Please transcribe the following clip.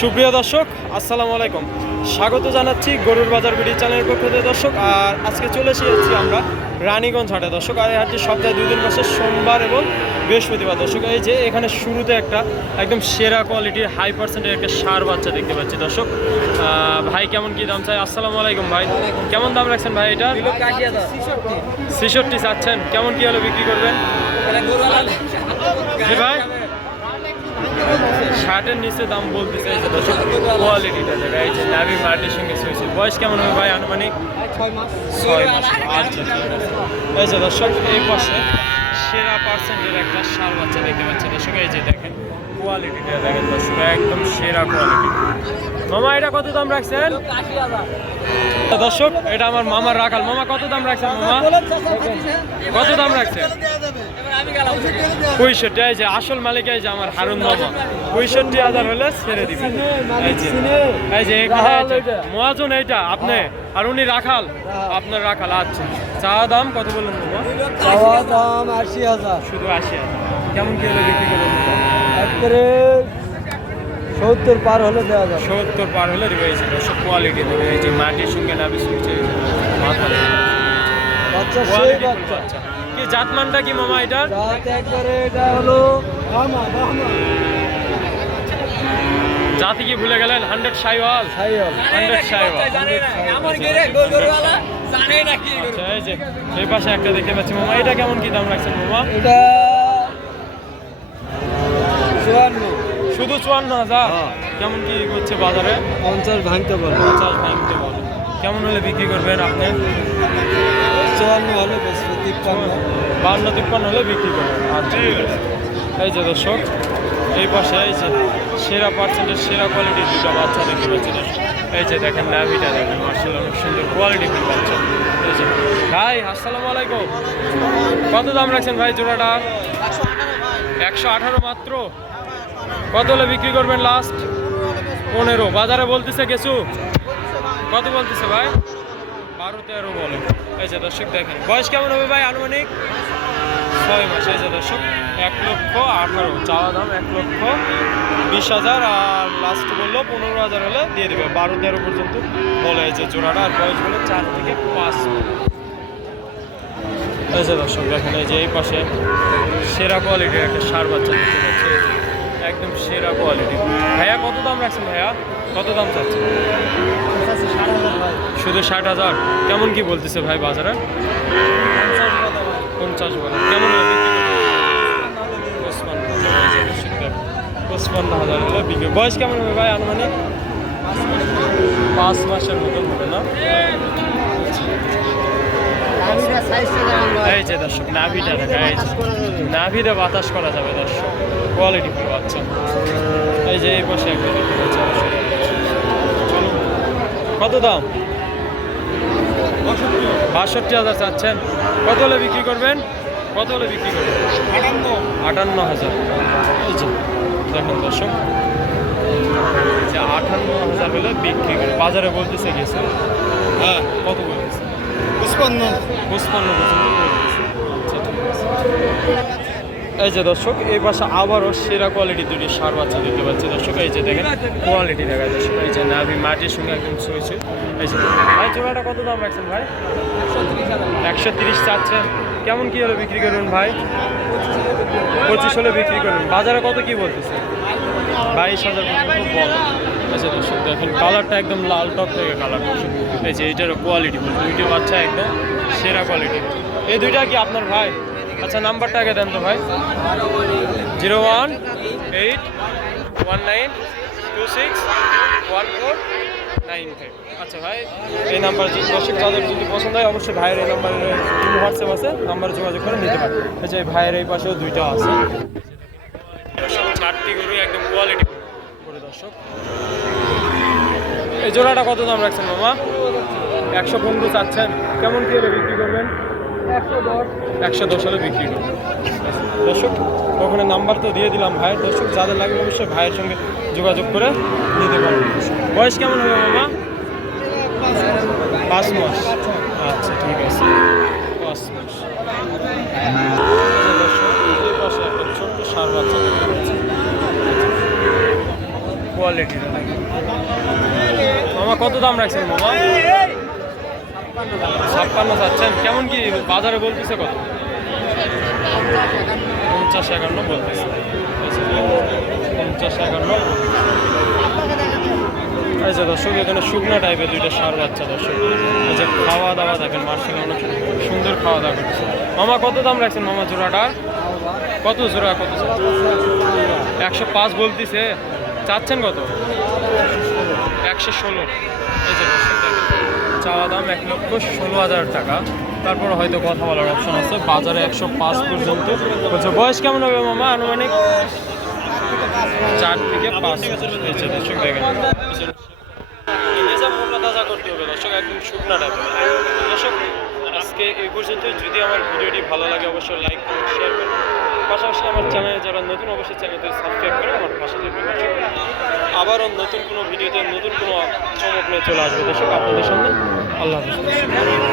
সুপ্রিয় দর্শক, আসসালামু আলাইকুম। স্বাগত জানাচ্ছি গরুর বাজার ভিডিও চ্যানেলের পক্ষ থেকে দর্শক। আর আজকে চলে এসেছি আমরা রানীগঞ্জ হাটে দর্শক। আর এই হাটটি সপ্তাহে 2 দিন বসে, সোমবার এবং বৃহস্পতিবার দর্শক। এই যে এখানে শুরুতে একটা একদম সেরা কোয়ালিটির হাই পার্সেন্টের একটা ষাঁড় বাচ্চা দেখতে পাচ্ছি দর্শক। ভাই কেমন কি দাম চাই? আসসালামু আলাইকুম ভাই, কেমন দাম রাখছেন ভাই? এটা 66 চাচ্ছেন, কেমন কি হলে বিক্রি করবেন? জি ভাই, 60-এর নিচে দাম বলতেছে। এই যে দর্শক কোয়ালিটিটা দেখা, এই যে নাভি মাটির সঙ্গে শুয়েছে। বয়স কেমন হবে ভাই? আনুমানিক 6 মাস। আচ্ছা ঠিক আছে। এই যে দর্শক এই পাশে সেরা পার্সেন্টের একটা ষাঁড় বাচ্চা দেখতে পাচ্ছি দর্শক। এই যে দেখেন কোয়ালিটিটা দেখেন দর্শক, একদম সেরা কোয়ালিটি। মামা এটা কত দাম রাখছেন? দর্শক এটা আমার মামার রাখাল। মামা কত দাম রাখছেন? মামা কত দাম রাখছেন? 65। এই যে আসল মালিক, এই যে আমার হারুন মামা, 65,000 হলে ছেড়ে দিবেন। এই যে মহাজন এইটা আপনি, আর উনি রাখাল, আপনার রাখাল। আচ্ছা, চা দাম কত বললেন মামা? চাওয়া দাম 80,000। শুধু 80,000। কেমন কি হলে বিক্রি করবেন? 70 পার হলে দেওয়া যাবে। 70 পার হলে রয়েছে দর্শক। কোয়ালিটি দেবে, এই যে মাটির সঙ্গে নাভি শুনছে, মাথা বাচ্চা সেই কোয়ালিটি বাচ্চা। বাচ্চা। কি জাতমানটা কি মামা এটার? রাত একবারে এটা হলো জাতি কি ভুলে গেলেন? 100 শাইওয়াল। 100 শাইওয়াল। আচ্ছা, এই যে এই পাশে একটা দেখতে পাচ্ছি মামা, এটা কেমন কি দাম রাখছেন মামা? এটা 54। শুধু 54,000। কেমন কি করছে বাজারে? 50 ভাঙতে বলে। 50 ভাঙতে বলে। কেমন হলে বিক্রি করবেন আপনি? 54 হলে বেশি, 53। 52-53 হলে বিক্রি করবেন। আচ্ছা ঠিক আছে। এই যে দর্শক এই পাশে এই যে সেরা পার্সেন্টের সেরা কোয়ালিটির দুটো বাচ্চা দেখতে পাচ্ছি দর্শক। এই যে দেখেন নাভিটা দেখেন, মার্শাল্লাহ অনেক সুন্দর কোয়ালিটির বাচ্চা। এই যে ভাই আসসালামু আলাইকুম, কত দাম রাখছেন ভাই জোড়াটা? 118 মাত্র। কত হলে বিক্রি করবেন লাস্ট? 15। বাজারে বলতেছে কিছু? কত বলতেছে ভাই? 12-13 বলে। এই যে দর্শক দেখেন বয়স কেমন হবে ভাই? আনুমানিক 6 মাস। এই যে দর্শক 1,18,000 চাওয়া দাম, 1,20,000। আর লাস্ট বললো 15,000 হলে দিয়ে দেবে। 12-13 পর্যন্ত বলে এই যে জোড়াটা। আর বয়স বলে 4 থেকে 5। এই যে দর্শক দেখেন এই যে এই পাশে সেরা কোয়ালিটির একটা ষাঁড় বাচ্চা দেখতে পাচ্ছি, একদম সেরা কোয়ালিটি। ভাইয়া কত দাম রাখছেন? ভাইয়া কত দাম চাচ্ছেন? শুধু 60,000। কেমন কি বলতেছে ভাই বাজারে? 50 বলে। কেমন হলে বিক্রি করবেন? 55,000 হলে বিক্রি। বয়স কেমন হবে ভাই? আনুমানিক 5 মাসের মতন হবে না? এই যে দর্শক নাভিটা দেখা, এই যে নাভিতে বাতাস করা যাবে দর্শক, কোয়ালিটি ফুল বাচ্চা। এই যে এই পাশে একটা দেখতে পাচ্ছি দর্শক। চলুন, কত দাম? 62,000 চাচ্ছেন। কত হলে বিক্রি করবেন? কত হলে বিক্রি করবেন? 58,000। এই যে দেখুন দর্শক, এই যে 58,000 হলে বিক্রি করে। বাজারে বলতেছে গেছে, হ্যাঁ কত বলতেছে? 55 পর্যন্ত বলতেছে। আচ্ছা ঠিক আছে। এই যে দর্শক এই পাশে আবারও সেরা কোয়ালিটি দুটি ষাঁড় বাচ্চা দেখতে পাচ্ছি দর্শক। এই যে দেখেন কোয়ালিটি দেখা দর্শক। এই যে নাভি মাটির সঙ্গে একদম শুয়েছে। এই যে ভাই জোড়াটা কত দাম রাখছেন ভাই? 130 চাচ্ছেন। কেমন কি হলে বিক্রি করবেন ভাই? 25 হলে বিক্রি করবেন। বাজারে কত কি বলতেছে? 22,000 পর্যন্ত বল। এই যে দর্শক দেখেন কালারটা একদম লাল টক থেকে কালার দর্শক। এই যে এইটারও কোয়ালিটি, দুইটি বাচ্চা একদম সেরা কোয়ালিটি। এই দুইটা কি আপনার ভাই? আচ্ছা নাম্বারটা আগে দেন তো ভাই। 01881926149. আচ্ছা ভাই এই নাম্বার দর্শক যাদের যদি পছন্দ হয় অবশ্যই ভাইয়ের এই নাম্বারে হোয়াটসঅ্যাপ আছে, নাম্বারে যোগাযোগ করে নিতে পারেন। এই যে ভাইয়ের এই পাশেও দুইটা আছে দর্শক, 4টি গরু একদম কোয়ালিটি করে দর্শক। এই জোড়াটা কত দাম রাখছেন মামা? 115 চাচ্ছেন। কেমন কি হলে বিক্রি করবেন? 110 হলে বিক্রি করবেন দর্শক। ওখানে নাম্বার তো দিয়ে দিলাম ভাইয়ের দর্শক, যাদের লাগবে অবশ্যই ভাইয়ের সঙ্গে যোগাযোগ করে নিতে পারবেন। বয়স কেমন হবে মামা? 5 মাস। আচ্ছা ঠিক আছে, 5 মাস। দর্শক এই পাশে একটা ছোট্ট ষাঁড় বাচ্চা দেখতে পাচ্ছি। কোয়ালিটির। মামা কত দাম রাখছেন মামা? 56 চাচ্ছেন। কেমন কি বাজারে বলতেছে কত? 50-51 বলতেছে। 50-51। এই যে দর্শক এখানে শুকনো টাইপের দুইটা ষাঁড় বাচ্চা দর্শক। এই যে খাওয়া দাওয়া দেখেন মার্শাল্লাহ অনেক সুন্দর খাওয়া দাওয়া করছে। মামা কত দাম রাখছেন মামা জোড়াটা? কত জোড়া কত? 105 বলতেছে। চাচ্ছেন কত? 116। এই যে দর্শক দেখেন চাওয়া দাম 1,16,000 টাকা। তারপর হয়তো কথা বলার অপশন আছে। বাজারে 105 পর্যন্ত বলছে। বয়স কেমন হবে মামা আনুমানিক? 4 থেকে 5। এই যে দর্শক দেখেন তাজা করতে হবে দর্শক, একদম শুকনা টাইপের। দর্শক আজকে এই পর্যন্ত। যদি আমার ভিডিওটি ভালো লাগে অবশ্যই লাইক করুন, শেয়ার করুন। পাশাপাশি আমার চ্যানেলে যারা নতুন অবশ্যই চ্যানেলটি সাবস্ক্রাইব করে আমার পাশে থাকবে দর্শক। আবারও নতুন কোনো ভিডিওতে নতুন কোনো চমক নিয়ে চলে আসবে দর্শক আপনাদের সামনে। আল্লাহ হাফেজ।